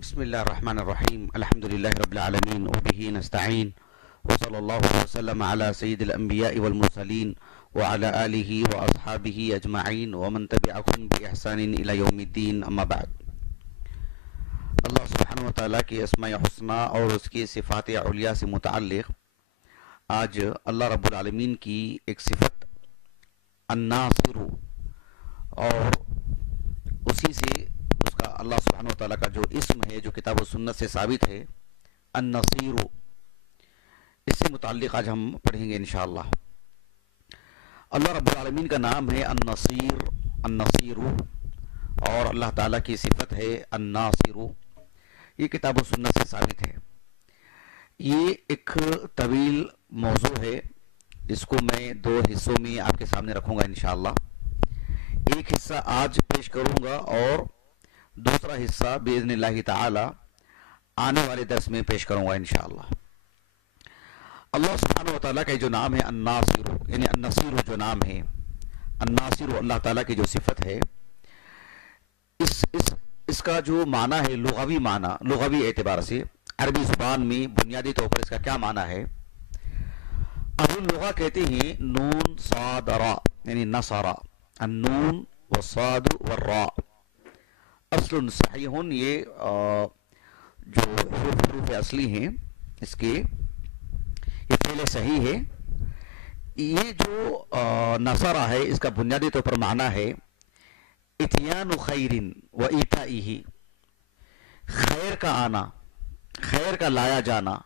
بسم الله الرحمن الرحيم. الحمد لله رب العالمين وبه نستعين وصلى الله وسلم على سيد الأنبياء والمرسلين وعلى آله وأصحابه أجمعين ومن تبعهم بإحسان إلى يوم الدين. أما بعد. اللہ سبحانہ و تعالیٰ کی اسماء حسنہ اور اس کی صفات علیہ سے متعلق آج اللہ رب العالمین کی ایک صفت الناصر اور اسی سے اس کا اللہ سبحانہ و تعالیٰ کا جو اسم ہے جو کتاب و سنت سے ثابت ہے النصیر، اس سے متعلق آج ہم پڑھیں گے انشاءاللہ. اللہ رب العالمین کا نام ہے النصیر اور اللہ تعالیٰ کی صفت ہے الناصر. یہ کتاب و سنت سے ثابت ہے. یہ ایک طویل موضوع ہے، اس کو میں دو حصوں میں آپ کے سامنے رکھوں گا انشاءاللہ. ایک حصہ آج پیش کروں گا اور دوسرا حصہ باذن اللہ تعالی آنے والے درس میں پیش کروں گا انشاءاللہ. اللہ سبحانہ و تعالیٰ کا جو نام ہے الناصر، یعنی النصیر جو نام ہے، الناصر اللہ تعالیٰ کی جو صفت ہے، اس کا جو معنی ہے لغوی اعتبار سے عربی زبان میں بنیادی طور پر اس کا کیا معنی ہے؟ اہل اللغہ کہتے ہیں نون صاد را، یعنی نصر، النون والصاد والراء اصل صحیح. یہ جو حروف اصلی ہیں اس کے، یہ فعل صحیح ہے. یہ جو نصرہ ہے اس کا بنیادی طور پر معنی ہے اتیان خیر و ایتائہ، خیر کا آنا، خیر کا لایا جانا،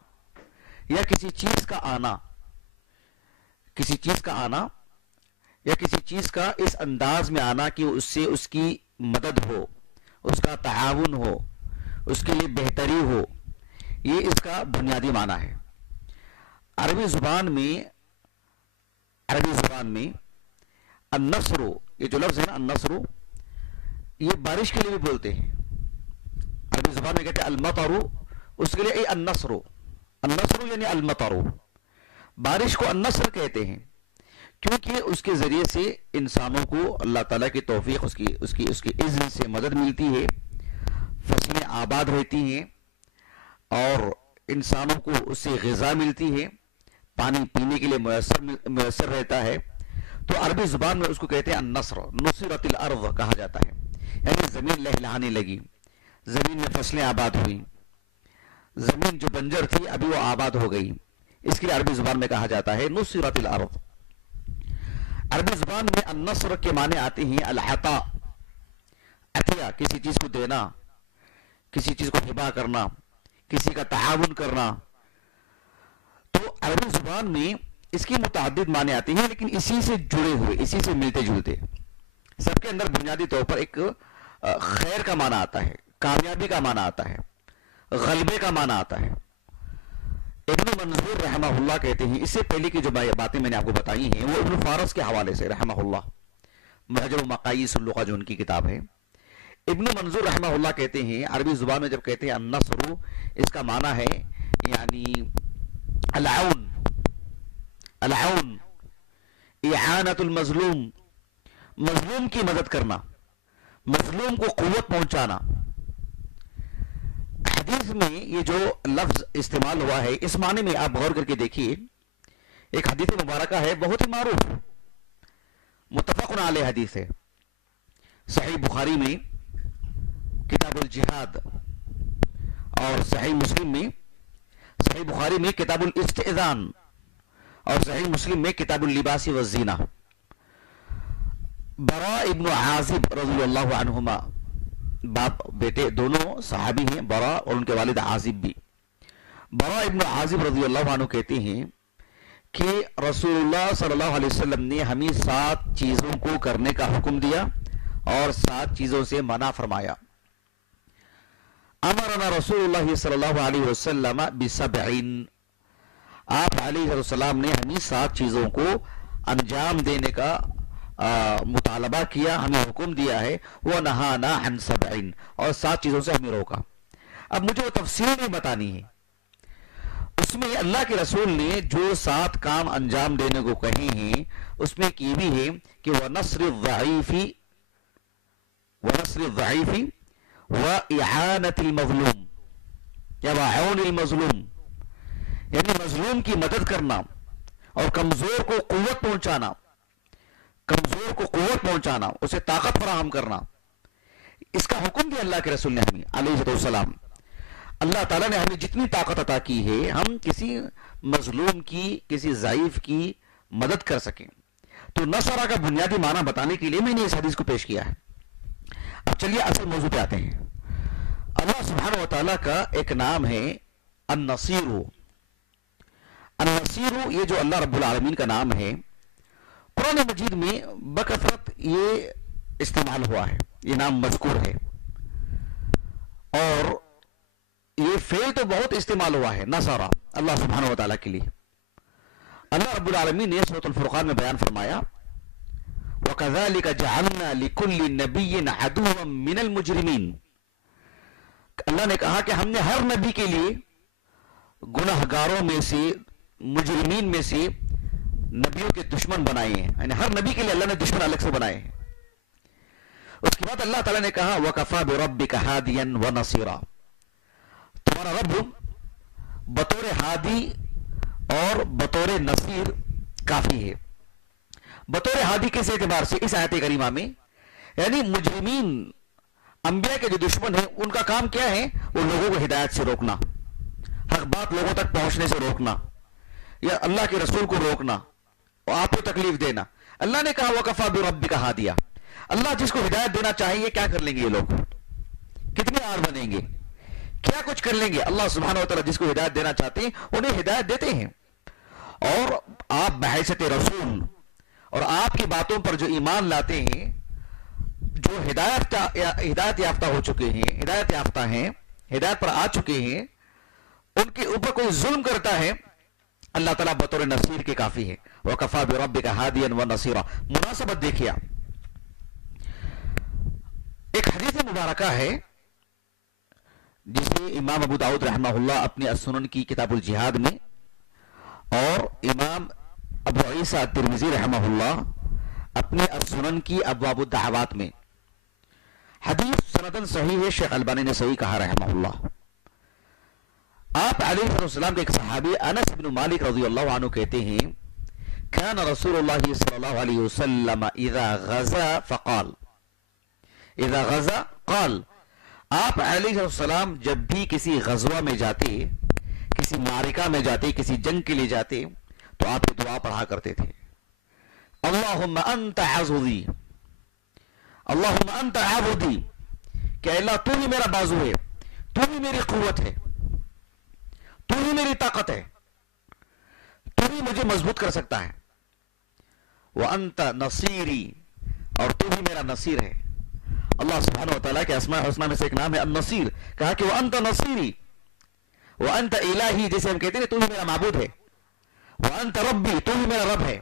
یا کسی چیز کا آنا، کسی چیز کا آنا یا کسی چیز کا اس انداز میں آنا کہ اس سے اس کی مدد ہو، اس کا تعاون ہو، اس کے لیے بہتری ہو. یہ اس کا بنیادی معنی ہے. عربی زبان میں النصر، یہ جو لفظ ہے نا النصر، یہ بارش کے لیے بھی بولتے ہیں. عربی زبان میں کہتے ہیں المطر، اس کے لیے النصر، النصر یعنی المطر. بارش کو النصر کہتے ہیں کیونکہ اس کے ذریعے سے انسانوں کو اللہ تعالیٰ کی توفیق، اس کی اذن سے مدد ملتی ہے، فصلیں آباد ہوتی ہیں اور انسانوں کو اس سے غذا ملتی ہے، پانی پینے کے لیے میسر رہتا ہے. تو عربی زبان میں اس کو کہتے ہیں النصر. نصرت الارض کہا جاتا ہے، یعنی زمین لہلہانے لگی، زمین میں فصلیں آباد ہوئی، زمین جو بنجر تھی ابھی وہ آباد ہو گئی. اس کے لیے عربی زبان میں کہا جاتا ہے نصرت الارض. عربی زبان میں النصر کے معنی آتے ہیں العطاء، عطیہ، کسی چیز کو دینا، کسی چیز کو ہبہ کرنا، کسی کا تعاون کرنا. تو عربی زبان میں اس کی متعدد معنی آتے ہیں، لیکن اسی سے جڑے ہوئے، اسی سے ملتے جلتے. سب کے اندر بنیادی طور پر ایک خیر کا معنی آتا ہے، کامیابی کا معنی آتا ہے، غلبے کا معنی آتا ہے. ابن منظور رحمہ اللہ کہتے ہیں، اس سے پہلے کی جو باتیں میں نے آپ کو بتائی ہیں وہ ابن فارس کے حوالے سے رحمہ اللہ، معجم مقاییس اللغہ جو ان کی کتاب ہے. ابن منظور رحمہ اللہ کہتے ہیں عربی زبان میں جب کہتے ہیں النصر، اس کا معنی ہے یعنی العون، العون، اعانت المظلوم، مظلوم کی مدد کرنا، مظلوم کو قوت پہنچانا. حدیث میں یہ جو لفظ استعمال ہوا ہے اس معنی میں آپ غور کر کے دیکھیے. ایک حدیث مبارکہ ہے بہت ہی معروف، متفق علیہ حدیث ہے، صحیح بخاری میں کتاب الجہاد اور صحیح مسلم میں، صحیح بخاری میں کتاب الاستئذان اور صحیح مسلم میں کتاب اللباس والزینہ. براء ابن عازب رضی اللہ عنہما، باپ بیٹے دونوں صحابی ہیں، براء اور ان کے والد عازب بھی. براء ابن عازب رضی اللہ عنہ کہتے ہیں کہ رسول اللہ صلی اللہ علیہ وسلم نے ہمیں 7 چیزوں کو کرنے کا حکم دیا اور 7 چیزوں سے منع فرمایا. امرنا رسول اللہ صلی اللہ علیہ وسلم ب7، آپ علیہ السلام نے ہمیں 7 چیزوں کو انجام دینے کا مطالبہ کیا، ہمیں حکم دیا ہے. وَنَهَانَا عَنْ 7، اور 7 چیزوں سے ہمیں روکا. اب مجھے وہ تفصیل نہیں بتانی ہے. اس میں اللہ کے رسول نے جو 7 کام انجام دینے کو کہے ہیں اس میں کی بھی ہے کہ وَنَصْرِ الضَّعِيفِ وَإِعَانَةِ الْمَظْلُومِ، یا وعون المظلوم، یعنی مظلوم کی مدد کرنا اور کمزور کو قوت پہنچانا، کمزور کو قوت پہنچانا، اسے طاقت فراہم کرنا، اس کا حکم بھی اللہ کے رسول نے ہمیں علیہ السلام. اللہ تعالیٰ نے ہمیں جتنی طاقت عطا کی ہے ہم کسی مظلوم کی، کسی ضعیف کی مدد کر سکیں. تو نصرہ کا بنیادی معنی بتانے کے لیے میں نے اس حدیث کو پیش کیا ہے. اب چلیے اصل موضوع پہ آتے ہیں. اللہ سبحانہ و تعالیٰ کا ایک نام ہے النصیر. النصیر یہ جو اللہ رب العالمین کا نام ہے قرآن مجید میں بکثرت یہ استعمال ہوا ہے، یہ نام مذکور ہے، اور یہ فعل تو بہت استعمال ہوا ہے نصرہ اللہ سبحانہ و تعالیٰ کے لیے. اللہ رب العالمین نے سورۃ الفرقان میں بیان فرمایا وَكَذَلِكَ جَعَلْنَا لِكُلِّ نَبِيٍّ عَدُوًّا مِّنَ الْمُجْرِمِينَ. اللہ نے کہا کہ ہم نے ہر نبی کے لیے گناہگاروں میں سے، مجرمین میں سے نبیوں کے دشمن بنائے ہیں، یعنی ہر نبی کے لیے اللہ نے دشمن الگ سے بنائے ہیں. اس کے بعد اللہ تعالیٰ نے کہا وَكَفَى بِرَبِّكَ هَادِيًا وَنَصِيرًا. تمہارا رب بطور ہادی اور بطور نصیر کافی ہے. بطور ہادی کس اعتبار سے؟ اس آیت کریمہ میں یعنی مجرمین، انبیاء کے جو دشمن ہیں ان کا کام کیا ہے؟ وہ لوگوں کو ہدایت سے روکنا، حق بات لوگوں تک پہنچنے سے روکنا، یا اللہ کے رسول کو روکنا اور آپ کو تکلیف دینا. اللہ نے کہا وَكَفَى بِرَبِّكَ هَادِيًا. اللہ جس کو ہدایت دینا چاہیے کیا کر لیں گے یہ لوگ؟ کتنے آر بنیں گے، کیا کچھ کر لیں گے. اللہ سبحانہ و تعالیٰ جس کو ہدایت دینا چاہتے ہیں انہیں ہدایت دیتے ہیں. اور آپ بحیثیت رسول اور آپ کی باتوں پر جو ایمان لاتے ہیں، جو ہدایت یافتہ ہو چکے ہیں، ہدایت یافتہ ہیں، ہدایت پر آ چکے ہیں، ان کے اوپر کوئی ظلم کرتا ہے اللہ تعالیٰ بطور نصیر کے کافی ہے. وَكَفَى بِرَبِّكَ هَادِيًا وَنَصِيرًا. مناسبت دیکھیے، ایک حدیث مبارکہ ہے جسے امام ابو داؤد رحمہ اللہ اپنے السنن کی کتاب الجہاد میں اور امام ابو عیسیٰ الترمذی رحمہ اللہ اپنے السنن کی ابواب الدعوات میں، حدیث سندن صحیح ہے، شیخ البانی نے صحیح کہا رحمہ اللہ. آپ علیہ السلام کے ایک صحابی انس بن مالک رضی اللہ عنہ کہتے ہیں کان رسول اللہ صلی اللہ علیہ وسلم اذا غزا فقال، اذا غزا قال، آپ علیہ السلام جب بھی کسی غزوہ میں جاتے، کسی معرکہ میں جاتے، کسی جنگ کے لیے جاتے تو آپ یہ دعا پڑھا کرتے تھے اللہم انت عضدی، اللہم انت عضدی، کہ اللہ تو ہی میرا بازو ہے، تو ہی میری قوت ہے، تو ہی میری طاقت ہے، تو ہی مجھے مضبوط کر سکتا ہے. وانت نصیری، اور تو ہی میرا نصیر ہے. اللہ سبحانہ وتعالیٰ کے اسماء الحسنی میں سے ایک نام ہے النصیر. کہا کہ وانت نصیری، وانت الہی، جیسے ہم کہتے ہیں تو ہی میرا معبود ہے، وانت ربی، تو ہی میرا رب ہے.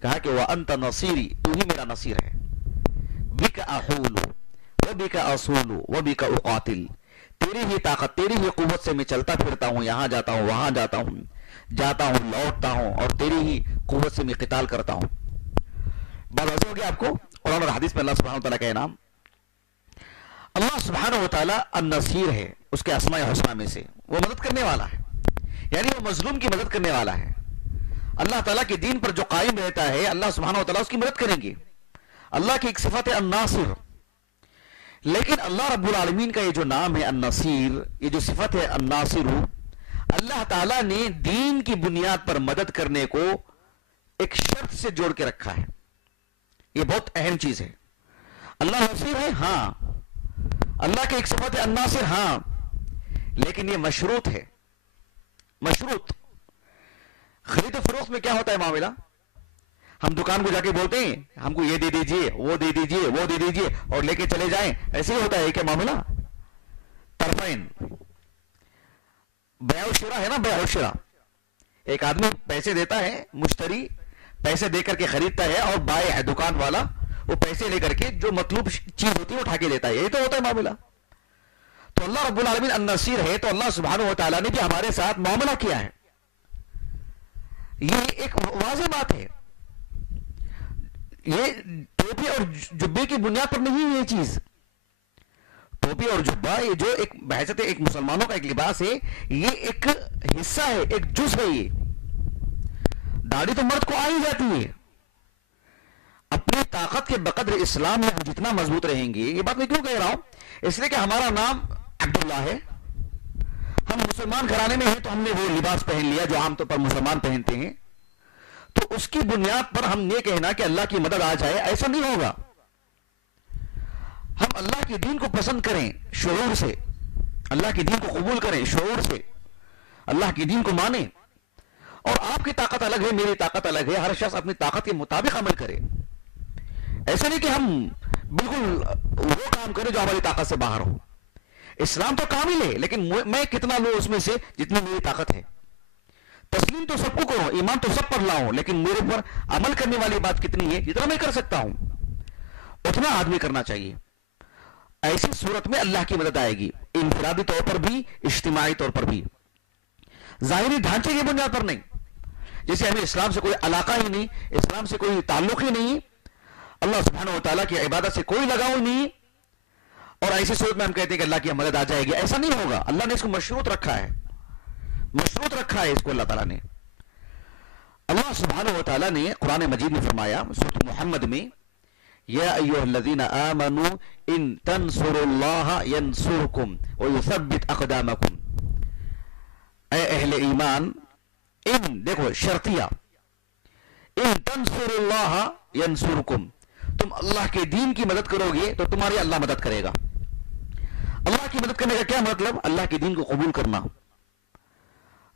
کہا کہ وانت نصیری، تو ہی میرا نصیر ہے. بک احول وبک اصول وبک اقاتل، تیری ہی طاقت، تیری ہی قوت سے میں چلتا پھرتا ہوں، یہاں جاتا ہوں، وہاں جاتا ہوں، لوٹتا ہوں، اور تیری ہی قوت سے میں قتال کرتا ہوں. بات واضح ہو گیا آپ کو؟ قرآن اور حدیث میں اللہ سبحانہ وتعالیٰ کا انعام. اللہ سبحانہ وتعالیٰ النصیر ہے، اس کے اسماء الحسنی میں سے وہ مدد کرنے والا ہے، یعنی وہ مظلوم کی مدد کرنے والا ہے. اللہ تعالیٰ کے دین پر جو قائم رہتا ہے اللہ سبحانہ وتعالیٰ اس کی مدد کریں گے. اللہ کی ایک صفت ہے الناصر. لیکن اللہ رب العالمین کا یہ جو نام ہے النصیر، یہ جو صفت ہے الناصر، اللہ تعالیٰ نے دین کی بنیاد پر مدد کرنے کو ایک شرط سے جوڑ کے رکھا ہے. یہ بہت اہم چیز ہے. اللہ نصیر ہے، ہاں، اللہ کی ایک صفت ہے الناصر، ہاں، لیکن یہ مشروط ہے. مشروط. خرید و فروخت میں کیا ہوتا ہے معاملہ؟ ہم دکان کو جا کے بولتے ہیں ہم کو یہ دے دیجئے، وہ دے دیجئے، وہ دے دیجئے، اور لے کے چلے جائیں. ایسے ہی ہوتا ہے کیا معاملہ؟ طرفین بیع و شراء ہے نا، بیع و شراء. ایک آدمی پیسے دیتا ہے، مشتری پیسے دے کر کے خریدتا ہے، اور بائع ہے دکان والا، وہ پیسے لے کر کے جو مطلوب چیز ہوتی ہے اٹھا کے دیتا ہے. یہی تو ہوتا ہے معاملہ. تو اللہ رب العالمین النصیر ہے، تو اللہ سبحانہ و تعالیٰ نے بھی ہمارے ساتھ معاملہ کیا ہے. یہ ایک واضح بات ہے. یہ ٹوپی اور جبے کی بنیاد پر نہیں ہے یہ چیز. ٹوپی اور جبہ یہ جو ایک بحیثیت ایک مسلمانوں کا ایک لباس ہے، یہ ایک حصہ ہے، ایک جز ہے. یہ داڑھی تو مرد کو آ ہی جاتی ہے. اپنی طاقت کے بقدر اسلام میں ہم جتنا مضبوط رہیں گے. یہ بات میں کیوں کہہ رہا ہوں؟ اس لیے کہ ہمارا نام عبداللہ ہے، ہم مسلمان گھرانے میں ہیں تو ہم نے وہ لباس پہن لیا جو عام طور پر مسلمان پہنتے ہیں. تو اس کی بنیاد پر ہم یہ کہنا کہ اللہ کی مدد آ جائے، ایسا نہیں ہوگا. ہم اللہ کے دین کو پسند کریں شعور سے، اللہ کے دین کو قبول کریں شعور سے، اللہ کے دین کو مانیں. اور آپ کی طاقت الگ ہے، میری طاقت الگ ہے، ہر شخص اپنی طاقت کے مطابق عمل کرے. ایسا نہیں کہ ہم بالکل وہ کام کریں جو ہماری طاقت سے باہر ہو. اسلام تو کامل ہے، لیکن میں کتنا لوں اس میں سے جتنی میری طاقت ہے. تسلیم تو سب کو کروں، ایمان تو سب پر لاؤں، لیکن میرے پر عمل کرنے والی بات کتنی ہے؟ جتنا میں کر سکتا ہوں اتنا آدمی کرنا چاہیے. ایسی صورت میں اللہ کی مدد آئے گی، انفرادی طور پر بھی، اجتماعی طور پر بھی. ظاہری ڈھانچے کی بنیاد پر نہیں، جیسے ہمیں اسلام سے کوئی علاقہ ہی نہیں، اسلام سے کوئی تعلق ہی نہیں، اللہ سبحانہ و تعالیٰ کی عبادت سے کوئی لگاؤ نہیں، اور ایسی صورت میں ہم کہتے ہیں کہ اللہ کی مدد آ جائے گی. ایسا نہیں ہوگا. اللہ نے اس کو مشروط رکھا ہے، مشروط رکھا ہے اس کو. اللہ تعالیٰ نے، اللہ سبحانہ و تعالیٰ نے قرآن مجید میں فرمایا سورۃ محمد میں، یا ایھا الذین آمنوا ان تنصروا اللہ ینصرکم ویثبت اقدامکم. اے اہل ایمان، ان دیکھو شرطیہ، ان تنصروا اللہ ینصرکم، تم اللہ کے دین کی مدد کرو گے تو تمہاری اللہ مدد کرے گا. اللہ کی مدد کرنے کا کیا مطلب؟ اللہ کے دین کو قبول کرنا،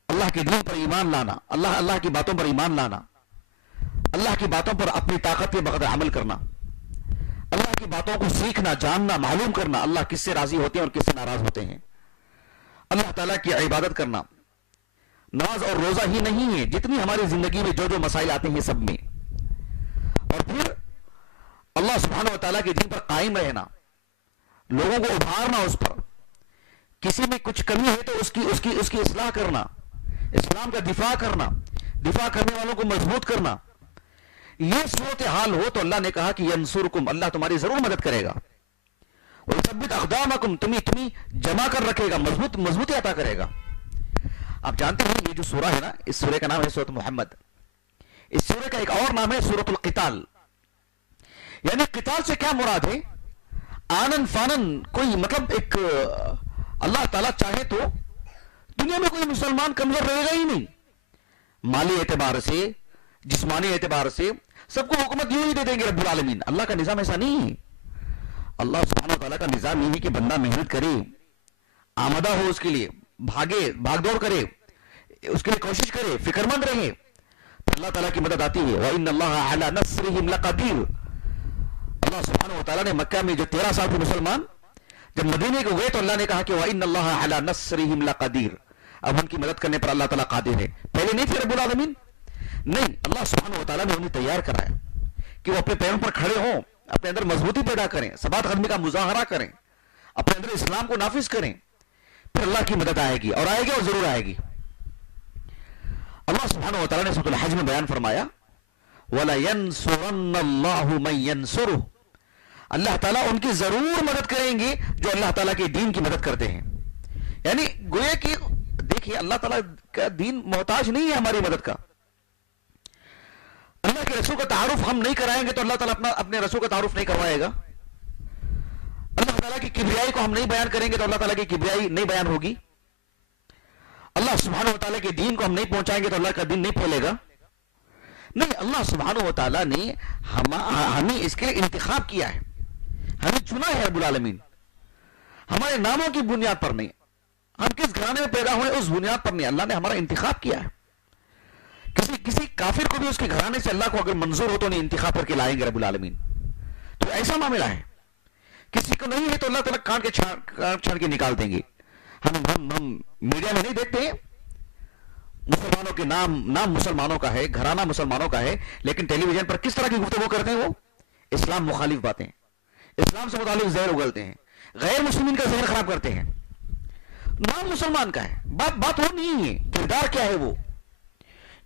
اللہ کے دین پر ایمان لانا، اللہ کی باتوں پر ایمان لانا، اللہ کی باتوں پر اپنی طاقت کے بقدر عمل کرنا، اللہ کی باتوں کو سیکھنا، جاننا، معلوم کرنا، اللہ کس سے راضی ہوتے ہیں اور کس سے ناراض ہوتے ہیں، اللہ تعالیٰ کی عبادت کرنا. نماز اور روزہ ہی نہیں ہے، جتنی ہماری زندگی میں جو جو مسائل آتے ہیں سب میں. اور پھر اللہ سبحانہ و تعالیٰ کے دین پر قائم رہنا، لوگوں کو ابھارنا اس پر، کسی میں کچھ کمی ہے تو اس کی اصلاح کرنا، اسلام کا دفاع کرنا، دفاع کرنے والوں کو مضبوط کرنا. یہ صورتحال ہو تو اللہ نے کہا کہ ینصرکم، اللہ تمہاری ضرور مدد کرے گا. ویثبت اقدامکم، تمہیں جمع کر رکھے گا، مضبوطی عطا کرے گا. آپ جانتے ہیں یہ جو سورہ ہے نا، اس سورہ کا نام ہے سورۃ محمد. اس سورہ کا ایک اور نام ہے سورۃ القتال. یعنی قتال سے کیا مراد ہے؟ آنن فانن، کوئی مطلب ایک اللہ تعالیٰ چاہے تو دنیا میں کوئی مسلمان کمزور رہے گا ہی نہیں. مالی اعتبار سے، جسمانی اعتبار سے سب کو حکومت یوں ہی دے دیں گے رب العالمین. اللہ کا نظام ایسا نہیں ہے. اللہ سبحانہ وتعالیٰ کا نظام یہ ہے کہ بندہ محنت کرے، آمدہ ہو، اس کے لیے بھاگے، بھاگ دوڑ کرے، اس کے لیے کوشش کرے، فکر مند رہے، پھر اللہ تعالیٰ کی مدد آتی ہے. وَإِنَّ اللَّهَ عَلَى نَصْرِهِمْ لَقَدِيرٌ. اللہ سبحانہ وتعالیٰ نے مکہ میں جو 13 سال کے مسلمان جب مدینے کو گئے تو اللہ نے کہا کہ وَإِنَّ اللَّهَ عَلَى نَصْرِهِمْ لَقَدِيرٌ. اب ان کی مدد کرنے پر اللہ تعالیٰ قادر ہے. پہلے نہیں تھے رب العالمین؟ نہیں، اللہ سبحانہ وتعالیٰ نے انہیں تیار کرایا کہ وہ اپنے پیروں پر کھڑے ہوں، اپنے اندر مضبوطی پیدا کریں، ثبات قدمی کا مظاہرہ کریں، اپنے اندر اسلام کو نافذ کریں. پھر اللہ کی مدد آئے گی، اور آئے گی، اور ضرور آئے گی. اللہ سبحانہ وتعالیٰ نے سورۃ الحج میں بیان فرمایا وَلَيَنْصُرَنَّ اللَّهُ مَن يَنْصُرُهُ. اللہ تعالیٰ ان کی ضرور مدد کریں گے جو اللہ تعالیٰ کے دین کی مدد کرتے ہیں. یعنی گویا کہ دیکھیے اللہ تعالیٰ کا دین محتاج نہیں ہے ہماری مدد کا. اللہ کے رسول کا تعارف ہم نہیں کرائیں گے تو اللہ تعالیٰ اپنے رسول کا تعارف نہیں کروائے گا. اللہ تعالیٰ کی کبریائی کو ہم نہیں بیان کریں گے تو اللہ تعالیٰ کی کبریائی نہیں بیان ہوگی. اللہ سبحانہ وتعالیٰ کے دین کو ہم نہیں پہنچائیں گے تو اللہ کا دین نہیں پھیلے گا. نہیں، اللہ سبحانہ وتعالیٰ نے ہمیں اس کے لیے انتخاب کیا ہے، ہمیں چنا ہے رب العالمین. ہمارے ناموں کی بنیاد پر نہیں، ہم کس گھرانے میں پیدا ہوئے اس بنیاد پر نہیں، اللہ نے ہمارا انتخاب کیا ہے. کسی کافر کو بھی اس کے گھرانے سے اللہ کو اگر منظور ہو تو نہیں انتخاب کر کے لائیں گے رب العالمین. تو ایسا معاملہ ہے. کسی کو نہیں ہے تو اللہ تعالیٰ کان کے چھان کے نکال دیں گے. ہم میڈیا میں نہیں دیکھتے مسلمانوں کے نام مسلمانوں کا ہے، گھرانہ مسلمانوں کا ہے، لیکن ٹیلی ویژن پر کس طرح کی گفتگو کرتے ہیں؟ وہ اسلام مخالف باتیں، اسلام سے متعلق زہر اگلتے ہیں، غیر مسلمین کا ذہن خراب کرتے ہیں. نام مسلمان کا ہے، بات وہ نہیں ہے، کردار کیا ہے وہ.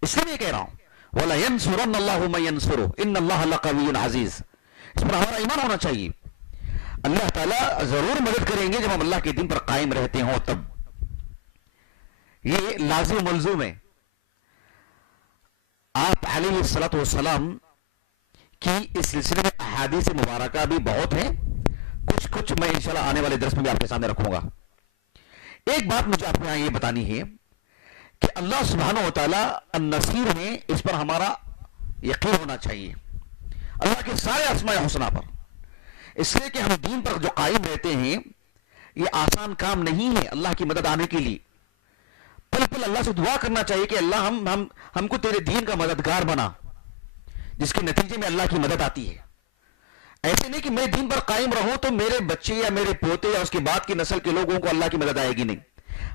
اس لیے میں کہہ رہا ہوں وَلَيَنْصُرَنَّ اللَّهُ مَن يَنْصُرُهُ إِنَّ اللَّهَ لَقَوِيٌّ عَزِيزٌ. اس پر ہمارا ایمان ہونا چاہیے. اللہ تعالیٰ ضرور مدد کریں گے جب ہم اللہ کے دین پر قائم رہتے ہوں تب. یہ لازم ملزوم ہے. آپ علیہ الصلوۃ والسلام کی اس سلسلے میں احادیث مبارکہ بھی بہت ہیں. کچھ میں انشاءاللہ آنے والے درس میں بھی آپ کے سامنے رکھوں گا. ایک بات مجھے آپ کو یہاں یہ بتانی ہے کہ اللہ سبحانہ و تعالیٰ النصیر میں اس پر ہمارا یقین ہونا چاہیے. اللہ کے سارے اسماء حسنہ پر. اس لیے کہ ہم دین پر جو قائم رہتے ہیں یہ آسان کام نہیں ہے. اللہ کی مدد آنے کے لیے پل پل اللہ سے دعا کرنا چاہیے کہ اللہ ہم کو تیرے دین کا مددگار بنا، جس کے نتیجے میں اللہ کی مدد آتی ہے. ایسے نہیں کہ میں دین پر قائم رہوں تو میرے بچے یا میرے پوتے یا اس کے بعد کی نسل کے لوگوں کو اللہ کی مدد آئے گی. نہیں،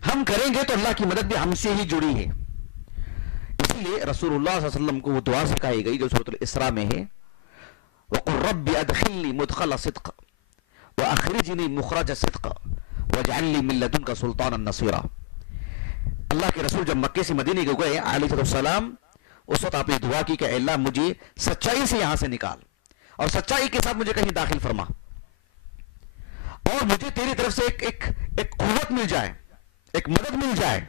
ہم کریں گے تو اللہ کی مدد بھی ہم سے ہی جڑی ہے. اسی لیے رسول اللہ صلی اللہ علیہ وسلم کو وہ دعا سکھائی گئی جو سورۃ الاسراء میں ہے، وَقُلْ رَبِّ أَدْخِلْنِي مُدْخَلَ صِدْقٍ وَأَخْرِجْنِي مُخْرَجَ صِدْقٍ وَاجْعَلْ لِي مِن لَّدُنكَ سُلْطَانًا نَصِيرًا. اللہ کے رسول جب مکے سے مدینے کو گئے علیہ السلام، اس وقت آپ نے دعا کی کہ اے اللہ مجھے سچائی سے یہاں سے نکال اور سچائی کے ساتھ مجھے کہیں داخل فرما، اور مجھے تیری طرف سے ایک قوت مل جائے، ایک مدد مل جائے.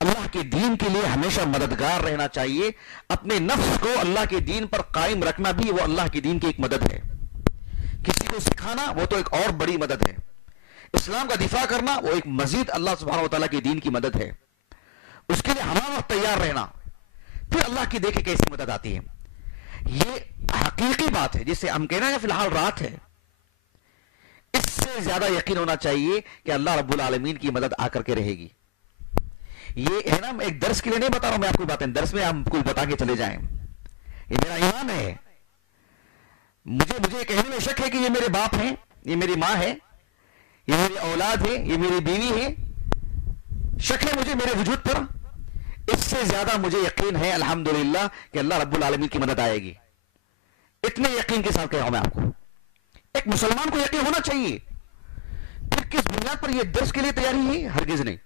اللہ کے دین کے لیے ہمیشہ مددگار رہنا چاہیے. اپنے نفس کو اللہ کے دین پر قائم رکھنا بھی وہ اللہ کے دین کی ایک مدد ہے. کسی کو سکھانا وہ تو ایک اور بڑی مدد ہے. اسلام کا دفاع کرنا وہ ایک مزید اللہ سبحانہ و تعالیٰ کے دین کی مدد ہے. اس کے لیے ہمارا وقت تیار رہنا، پھر اللہ کی دیکھے کیسی مدد آتی ہے. یہ حقیقی بات ہے جسے ہم کہنا ہے فی الحال رات ہے. اس سے زیادہ یقین ہونا چاہیے کہ اللہ رب العالمین کی مدد آ کر کے رہے گی. یہ ہے نا، ایک درس کے لیے نہیں بتا رہا ہوں میں آپ کو باتیں، درس میں ہم کوئی بتا کے چلے جائیں. یہ میرا ایمان ہے. مجھے کہنے میں شک ہے کہ یہ میرے باپ ہیں، یہ میری ماں ہے، یہ میری اولاد ہے، یہ میری بیوی ہے. شک ہے مجھے میرے وجود پر. اس سے زیادہ مجھے یقین ہے الحمدللہ کہ اللہ رب العالمین کی مدد آئے گی. اتنے یقین کے ساتھ کہہ رہا ہوں میں آپ کو. ایک مسلمان کو یقین ہونا چاہیے. پھر کس بنیاد پر یہ درس کے لیے تیاری ہے؟ ہرگز نہیں.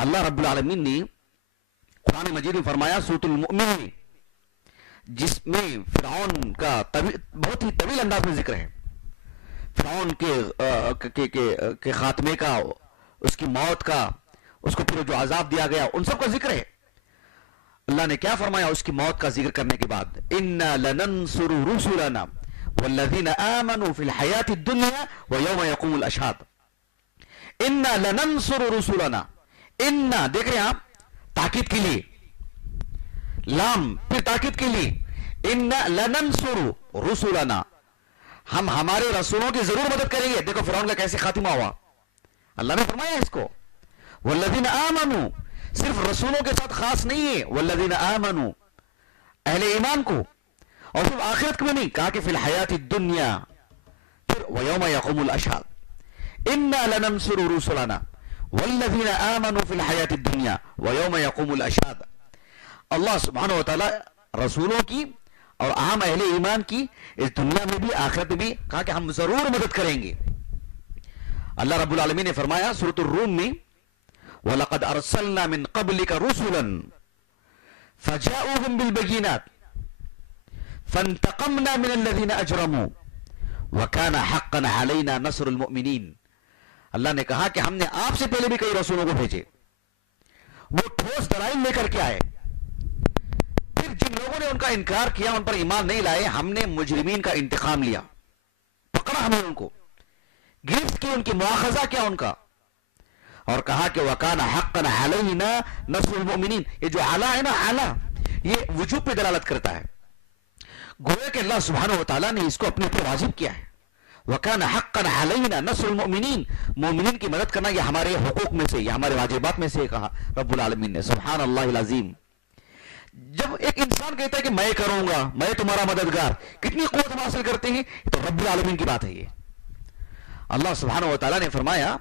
اللہ رب العالمین نے قرآن مجید میں فرمایا سورۃ المؤمن میں، جس میں فرعون کا بہت ہی طویل انداز میں ذکر ہے. فرعون کے خاتمے کا، اس کی موت کا، اس کو پھر جو عذاب دیا گیا، ان سب کا ذکر ہے. اللہ نے کیا فرمایا اس کی موت کا ذکر کرنے کے بعد؟ اِنَّا لَنَنْصُرُ رُسُلَنَا وَالَّذِينَ آمَنُوا فِي الْحَيَاةِ الدُّنْيَا وَيَوْمَ يَقُومُ الْأَشْهَادُ. اِنَّا لَنَنْصُرُ رُسُلَنَا. اِنَّا دیکھ رہے ہیں آپ، تاکید کے لیے لام، پھر تاکید کے لیے اِنَّا لَنَنْصُرُ رُسُلَنَا. ہم ہمارے رسولوں کی ضرور مدد کریں گے. دیکھو فرعون کا کیسے خاتمہ ہوا. اللہ نے فرمایا اس کو والذین آمنوا، صرف رسولوں کے ساتھ خاص نہیں ہے، والذین آمنوا اہل ایمان کو، اور صرف آخرت میں نہیں کہا کہ فی الحیات الدنیا، پھر ویوم یقوم الاشہاد. انا لننصر رسلنا والذین آمنوا فی الحیات الدنیا ویوم یقوم الاشہاد. اللہ سبحانہ و تعالی رسولوں کی اور عام اہل ایمان کی اس دنیا میں بھی آخرت میں بھی کہا کہ ہم ضرور مدد کریں گے. اللہ رب العالمین نے فرمایا سورۃ الروم میں وَلَقَدْ أَرْسَلْنَا مِن قَبْلِكَ رُسُلًا فَجَاءُوهُم بِالْبَيِّنَاتِ فَانْتَقَمْنَا مِنَ الَّذِينَ أَجْرَمُوا وَكَانَ حَقًّا عَلَيْنَا نَصْرُ الْمُؤْمِنِينَ. اللہ نے کہا کہ ہم نے آپ سے پہلے بھی کئی رسولوں کو بھیجے، وہ ٹھوس دلائل لے کر کے آئے، پھر جن لوگوں نے ان کا انکار کیا، ان پر ایمان نہیں لائے، ہم نے مجرمین کا انتقام لیا، پکڑا ہم نے ان کو، گرفت کی، ان کی مواخذہ کیا ان کا، اور کہا کہ وَكَانَ حَقًّا عَلَيْنَا نَصْرُ الْمُؤْمِنِينَ. یہ جو اعلیٰ ہے نا، اعلیٰ، یہ وجوب پہ دلالت کرتا ہے. گویا کہ اللہ سبحانہ و تعالیٰ نے اس کو اپنے اوپر واجب کیا ہے. وَكَانَ حَقًّا عَلَيْنَا نَصْرُ الْمُؤْمِنِينَ. مومنین کی مدد کرنا یہ ہمارے حقوق میں سے، یہ ہمارے واجبات میں سے کہا رب العالمین نے. سبحان اللہ العظیم. جب ایک انسان کہتا ہے کہ میں کروں گا، میں تمہارا مددگار، کتنی قوت ہم حاصل کرتے ہیں؟ تو رب العالمین کی بات ہے یہ. اللہ سبحانہ و تعالیٰ نے فرمایا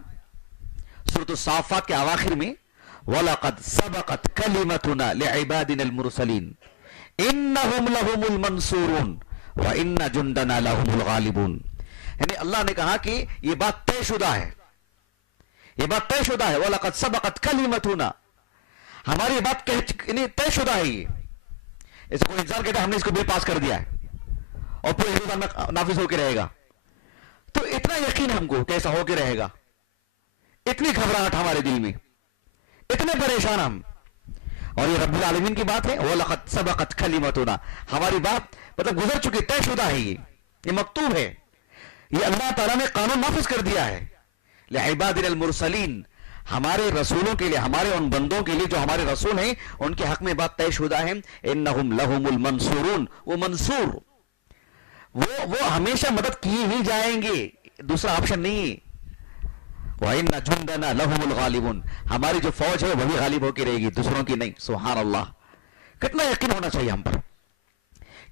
سورۃ الصافات کے اواخر میں وَلَقَدْ سَبَقَتْ كَلِمَتُنَا لِعِبَادِنَا الْمُرْسَلِينَ إِنَّهُمْ لَهُمُ الْمَنْصُورُونَ وَإِنَّ جُنْدَنَا لَهُمُ الْغَالِبُونَ. یعنی اللہ نے کہا کہ یہ بات طے شدہ ہے، یہ بات طے شدہ ہے. وَلَقَدْ سَبَقَتْ كَلِمَتُنَا، ہماری بات یعنی طے شدہ ہے. یہ ایسے کوئی انسان کہتا ہے ہم نے اس کو بل پاس کر دیا ہے اور پورے ہندوستان میں نافذ ہو کے رہے گا، تو اتنا یقین ہم کو کیسا ہو کے رہے گا، اتنی گھبراہٹ ہمارے دل میں، اتنے پریشان ہم. اور یہ رب العالمین کی بات ہے، وَلَقَدْ سَبَقَتْ كَلِمَتُنَا، ہماری بات مطلب گزر چکی، طے شدہ ہے، یہ مکتوب ہے، یہ اللہ تعالیٰ نے قانون نافذ کر دیا ہے. لِعِبَادِنَا الْمُرْسَلِينَ، ہمارے رسولوں کے لیے، ہمارے ان بندوں کے لیے جو ہمارے رسول ہیں، ان کے حق میں بات طے شدہ ہے. اِنَّهُمْ لَهُمُ الْمَنْصُورُونَ، وہ منصور، وہ ہمیشہ مدد کیے ہی جائیں گے، دوسرا آپشن نہیں. وَإِنَّ جُنْدَنَا لَهُمُ الْغَالِبُونَ، ہماری جو فوج ہے وہ بھی غالب ہو کے رہے گی، دوسروں کی نہیں. سبحان اللہ، کتنا یقین ہونا چاہیے ہم پر،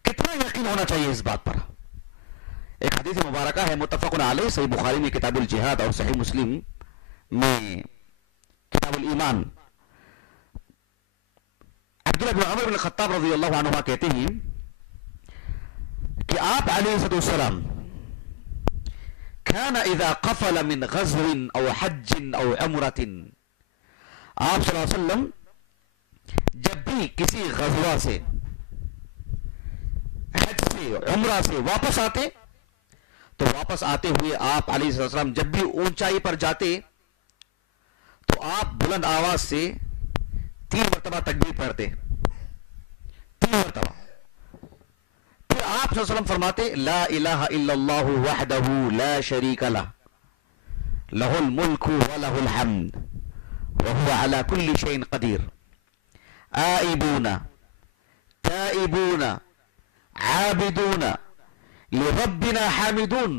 کتنا یقین ہونا چاہیے اس بات پر. ایک حدیث مبارکہ ہے متفق علیہ، صحیح بخاری میں کتاب الجہاد اور صحیح مسلم میں کتاب الایمان. عبداللہ بن عمر بن الخطاب رضی اللہ عنہ کہتے ہیں کہ آپ علیہ السلام كان اذا قفل من غزو او حج او عمرۃ، آپ صلی اللہ علیہ وسلم جب بھی کسی غزوہ سے، حج سے، عمرہ سے واپس آتے، تو واپس آتے ہوئے آپ علیہ السلام جب بھی اونچائی پر جاتے تو آپ بلند آواز سے 3 مرتبہ تکبیر پڑھتے، 3 مرتبہ. پھر آپ صلی اللہ علیہ وسلم فرماتے لا الہ الا اللہ وحدہ لا شریک لہ لہ الملک ولہ الحمد وہو علی کل شیء قدیر آئبون تائبون عابدون لربنا حامدون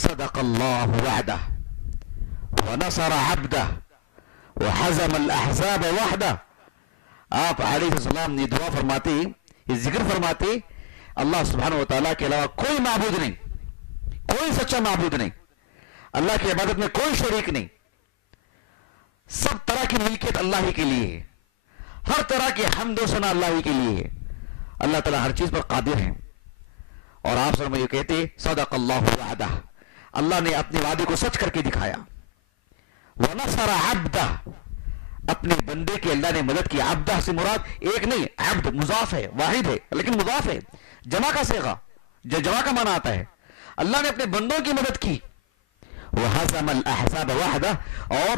صدق اللہ وعدہ ونصر عبدہ وحزم الاحزاب وحدہ. آپ علیہ السلام نے دعا فرماتے، یہ ذکر فرماتے، اللہ سبحانہ وتعالیٰ کے علاوہ کوئی معبود نہیں، کوئی سچا معبود نہیں، اللہ کی عبادت میں کوئی شریک نہیں، سب طرح کی ملکیت اللہ ہی کے لیے ہے، ہر طرح کی حمد و ثنا اللہ ہی کے لیے ہے، اللہ تعالیٰ ہر چیز پر قادر ہے. اور آپ صلی اللہ علیہ وسلم یہ کہتے صدق اللہ وعدہ، اللہ نے اپنے وعدے کو سچ کر کے دکھایا. وَنَصَرَ عَبْدَهُ، اپنے بندے کی اللہ نے مدد کی. عبدہ سے مراد ایک نہیں، عبد مضاف ہے، واحد ہے لیکن مضاف ہے، جمع کا صیغہ، جو جمع کا معنی آتا ہے. اللہ نے اپنے بندوں کی مدد کی. وَحَزَمَ الْأَحْزَابَ وَحْدَهُ، اور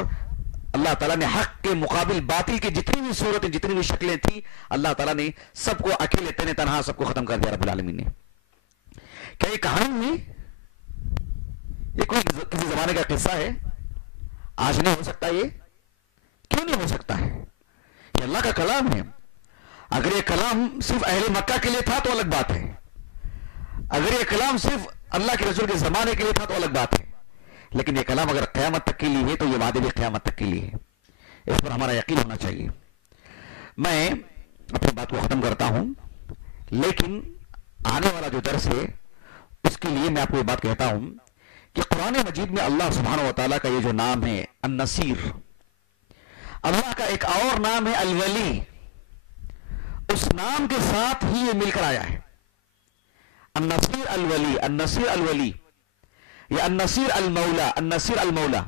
اللہ تعالیٰ نے حق کے مقابل باطل کی جتنی بھی صورتیں، جتنی بھی شکلیں تھیں، اللہ تعالیٰ نے سب کو اکیلے تنے تنہا سب کو ختم کر دیا رب العالمین نے. کیا یہ کہانی ہے؟ یہ کوئی کسی زمانے کا قصہ ہے؟ آج نہیں ہو سکتا. یہ کیوں نہیں ہو سکتا ہے؟ یہ اللہ کا کلام ہے. اگر یہ کلام صرف اہل مکہ کے لیے تھا تو الگ بات ہے، اگر یہ کلام صرف اللہ کے رسول کے زمانے کے لیے تھا تو الگ بات ہے، لیکن یہ کلام اگر قیامت تک کے لیے ہے تو یہ وعدے بھی قیامت تک کے لیے ہے. اس پر ہمارا یقین ہونا چاہیے. میں اپنی بات کو ختم کرتا ہوں، لیکن آنے والا جو درس ہے اس کے لیے میں آپ کو یہ بات کہتا ہوں کہ قرآن مجید میں اللہ سبحانہ وتعالیٰ کا یہ جو نام ہے النصیر، اللہ کا ایک اور نام ہے الولی، اس نام کے ساتھ ہی یہ مل کر آیا ہے. النصیر الولی، النصیر الولی، یا النصیر المولا، النصیر المولا،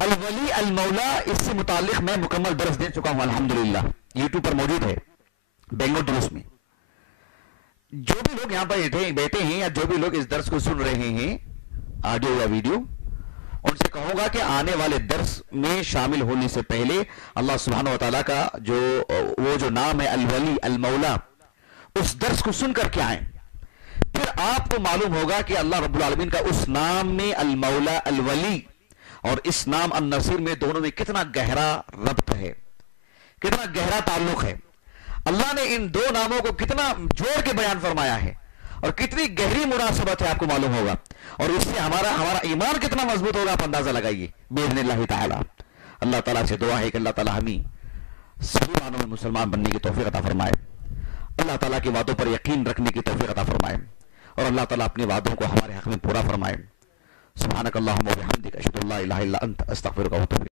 الولی المولا. اس سے متعلق میں مکمل درس دے چکا ہوں الحمدللہ، یوٹیوب پر موجود ہے بینگلور دروس میں. جو بھی لوگ یہاں پر بیٹھے ہیں یا جو بھی لوگ اس درس کو سن رہے ہیں آڈیو یا ویڈیو، ان سے کہوں گا کہ آنے والے درس میں شامل ہونے سے پہلے اللہ سبحانہ وتعالیٰ کا وہ جو نام ہے الولی المولا، اس درس کو سن کر کے آئیں. پھر آپ کو معلوم ہوگا کہ اللہ رب العالمین کا اس نام میں المولا الولی اور اس نام النصیر میں دونوں میں کتنا گہرا ربط ہے، کتنا گہرا تعلق ہے. اللہ نے ان دو ناموں کو کتنا جوڑ کے بیان فرمایا ہے اور کتنی گہری مناسبت ہے، آپ کو معلوم ہوگا. اور اس سے ہمارا ایمان کتنا مضبوط ہوگا آپ اندازہ لگائیے باذن اللہ تعالی. اللہ تعالیٰ سے دعا ہے کہ اللہ تعالیٰ ہمیں سبھی معنوں میں مسلمان بننے کی توفیق عطا فرمائے، اللہ تعالیٰ کے وعدوں پر یقین رکھنے کی توفیق عطا فرمائے، اور اللہ تعالیٰ اپنے وعدوں کو ہمارے حق میں پورا فرمائے. سبحانک اللہم و بحمدک اشہد ان لا الہ الا انت استغفرک و اتوب الیک.